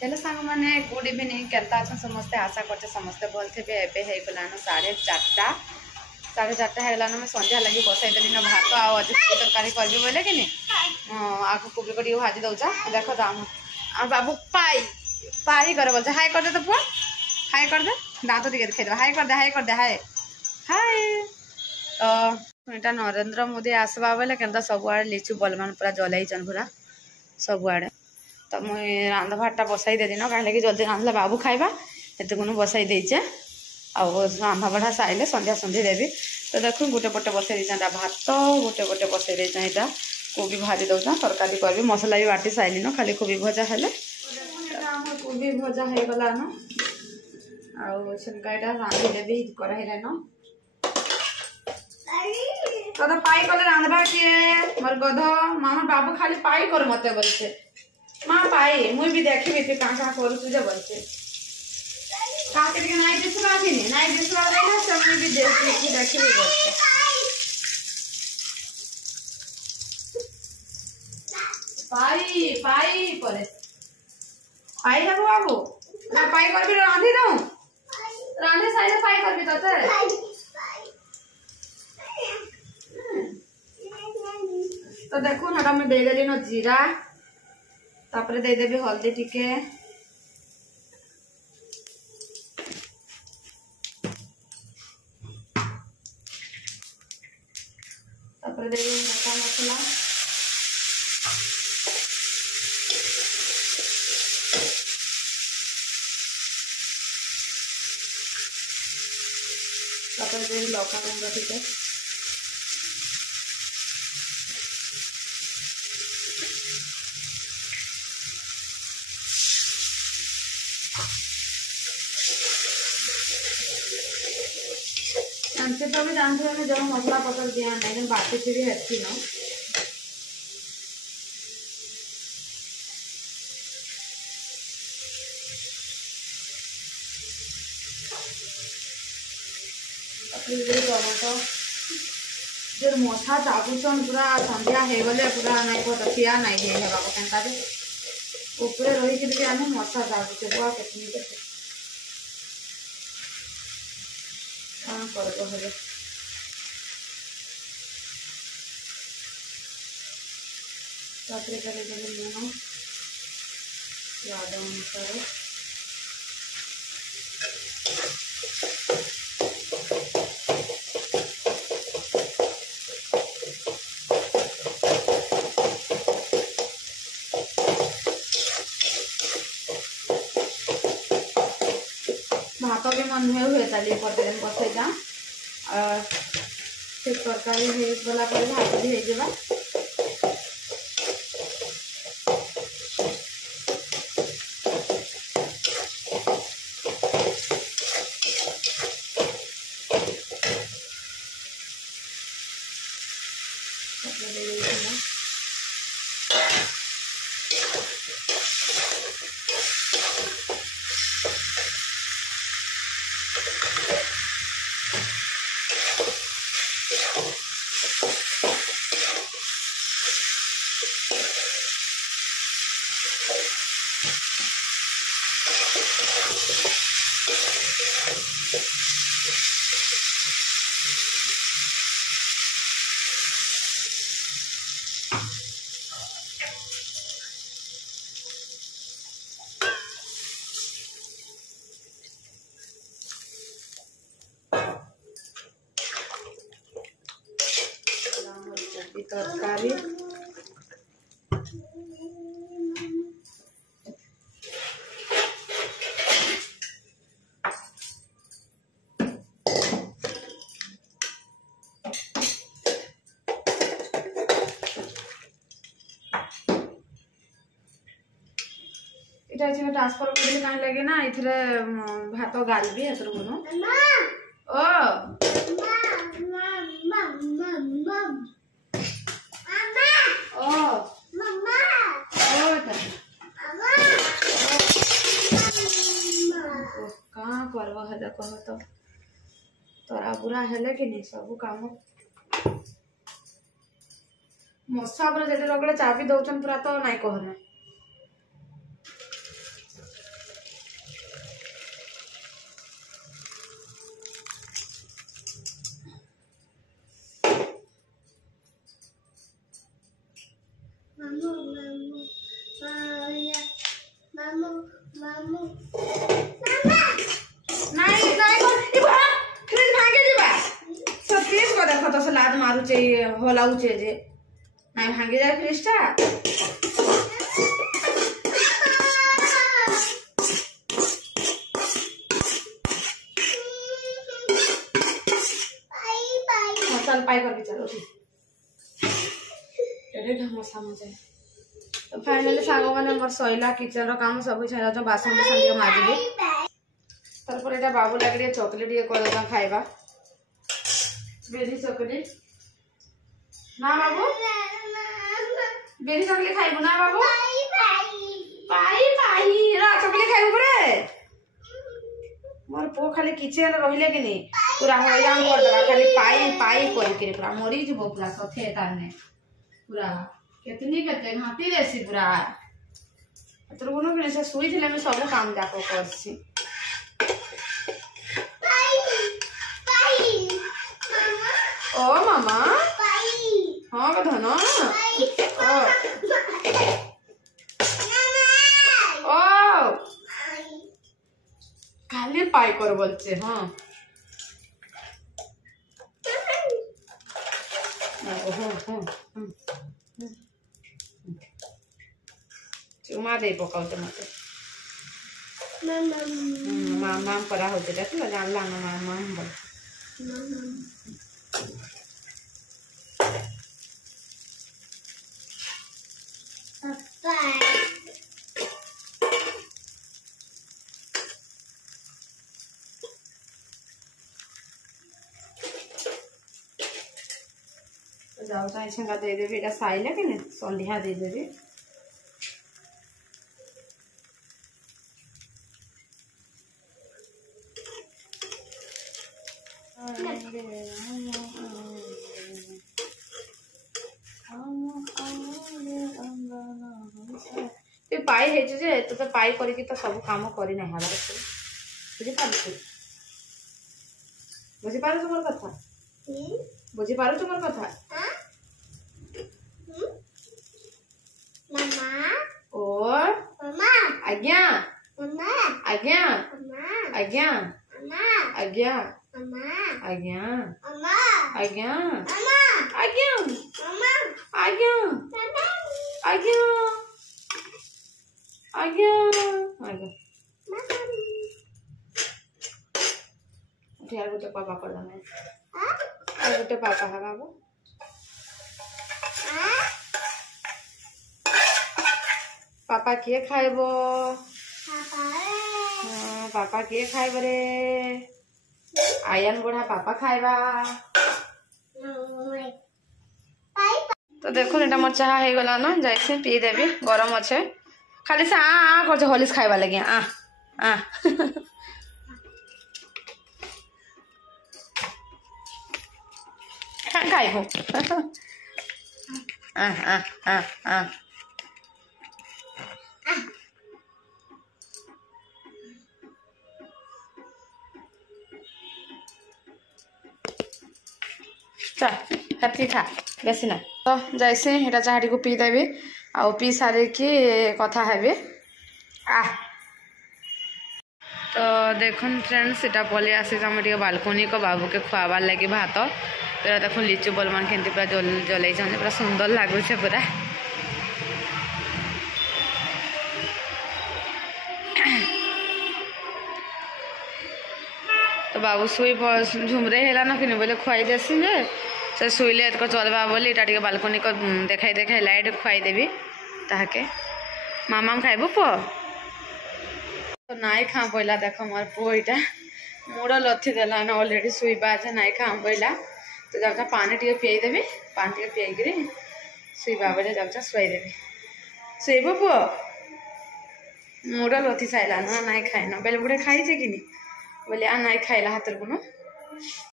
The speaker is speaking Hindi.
हेलो सांग मैंने गुड इवनिंग केनता अच्छा समस्ते आशा करते समस्ते भल थे एबे हो गलान 4:30 4:30 मैं संध्या लगी बसई देली ना भात आज तरकारी कर बोले कि आगे कोबी को भाजी दौचा देख दाम बाबू पाई पाई कर बोलते हाय कर दे तो पुआ हाय कर दे दाँत टे देखे हाय कर दे हाय कर दे हाय हाय तो यहाँ नरेंद्र मोदी आसवा बेले के सबुआड़े लिचु बलमान पूरा जलैन पूरा सबुआड़े तो मुई रांध भाटा बसाई देदी न कहीं जल्दी रांधला बाबू खाइबा एत बसाई देचे आउ रांधा बढ़ा सारे संध्या संधि देवी तो देखो गोटे पटे बसाई देचा भात गोटे पटे बसाई देचा यहाँ कोबी भाजी दौचा तरकारी करी मसला भी बाटी साइली न खाली कोबी भजा हेले कोबी भजा हो गला न आनका रांधि देवी कराही न तो पाई कले रांधबा किए मोर गध मामा बाबू खाली पाई कर मत बोलছে माँ पाई मुई भी देखी तु कहाँ कहाँ करू तुझे बोलते नाई दिशा नाई दिशा से मुई भी देखी बोलते पाई पाई करे पाई है बाबू ना पाई कर भी रांधी दऊ रांधे साइड पाई कर भी तो देखो ना मैं दे देली न जीरा तापरे दे देबी हल्दी टिके तापरे दे देबी मोटा मसला तापरे दे देबी लौका गुंड टिके तो भी जानते हैं जब मसला पकड़ दिया नहीं बाकी थी हेती न टमाटो जो मशा चाबुचन पूरा संध्या हो गले पूरा नहीं पता ठिया नहीं है केनता ऊपर रही आम मशा चाबुचे बुआ के कर लुण स्वाद अनुसार भात भी मन हुए चलिए प्रतिदिन बसई जा तरकारी होगा भात भी हो तरकारी ट्रांसफर कर कहीं लगे ना इथरे भात गाल भी हेतर गुनो ओ कहाँ करब हेले कह तो तोरा बुरा हेले कि नहीं सब काम मशा पूरा जब लगले चाबी दौन पूरा तो नाई कहना से हलाउचे जे ना भांगी जाए फ्रिजटा चल पाई कर चलो मशा मजे तो फाइनली सांग मैंने मोर सैला किचन काम सब छाई बासन बासन माजिबे तारपर एटा बाबू लगे चॉकलेट ये कर खाइबा बेरी चॉकलेट ना बाबू बेरी चॉकलेट खाइबो ना बाबू पाई पाई रा चॉकलेट खाइबो परे मोर पो खाली किचन रहिले कि नहीं पूरा हैरान कर देबा खाली पाई पाई कर के पूरा मरी जबो पूरा सथे ताने पूरा कितनी केते घाटी देसी पूरा तोर कोनो के से सुई थिले में सब काम जाको करसी ओ मामा हां का धनो ओ खाली पाई कर बोलছে हां चुमा दे पकाउते मते माम करा होते देखला जानला ना माम बोल जाओ तो ऐसा दे देवी एटा साइले के ने संध्या दे देवी पाई है जे तो पाई करके तो सब काम करी ना हबार बुझी पारछु बुझी पारछु मोर कथा बुझी पारछु मोर कथा मामा और मामा आज्ञा मामा आज्ञा मामा आज्ञा मामा आज्ञा मामा आज्ञा मामा आज्ञा मामा आज्ञा मामा आज्ञा मामा आज्ञा आज्ञा आज्ञा यार गोटे पापा कर दने आ गोटे पापा है बाबू पापा किए खाइबो पापा किए खाइब रे आयन बुढ़ा पापा खाइबा तो देखो एटा मोर चाह हे गला ना जैसे पी देबी गरम अच्छे खाली से आ कर हॉलिस खाइबा लगे आ खाइबो आ चा हेती खा बेसी ना तो जैसे एटा चाहटी को पी देबी आ पी सारे की कथा हेबे आ तो देखुन फ्रेंड्स एटा पले आसी हम बालकोनी को बाबू के खुआबार लगे भात तो देखो लिचु बल मान केमती पूरा जल पूरा सुंदर लगुचे पूरा तो बाबू शुई झुमरे है ना कि बोले खुआई देसी जे से शुइले चलवा बोली इटा बालकोनी को देखाई देखाई लाइट खुआई देवी ताके मामा खाइबू पु तो नाई खा पड़ा देख मोर पु इटा मुड़ लथी देला ना अलरेडी शुइबा जे नाई खा पड़ा तो जाऊँ पानी टे पियाई देवी पानी टे पियाई शुइबा बेले जाऊँ शुआईदेवी शुइब पु मुड़ लथी साइला ना नाई खाए ना बेले बुढ़े खाई कि बोले आ नाई खाइला हाथ को